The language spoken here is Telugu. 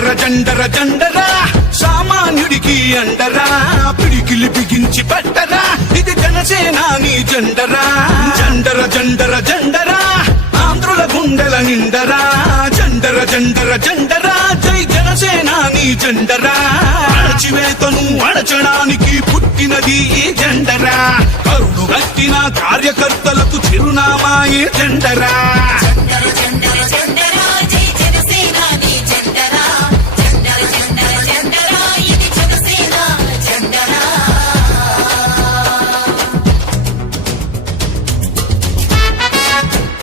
జండర జండరా సామాన్యుడికి అండరా పిడికిలి బిగించి పెట్టరా ఇది జనసేనాని జెండరా జండర జండర జండరా ఆంధ్రుల గుండెల నిండరా జండర జండర జండరా జై జనసేనాని జెండరా అణచివేతను అణచడానికి పుట్టినది ఈ జెండరా కరుడు గట్టిన కార్యకర్తలకు చిరునామా ఈ జెండరా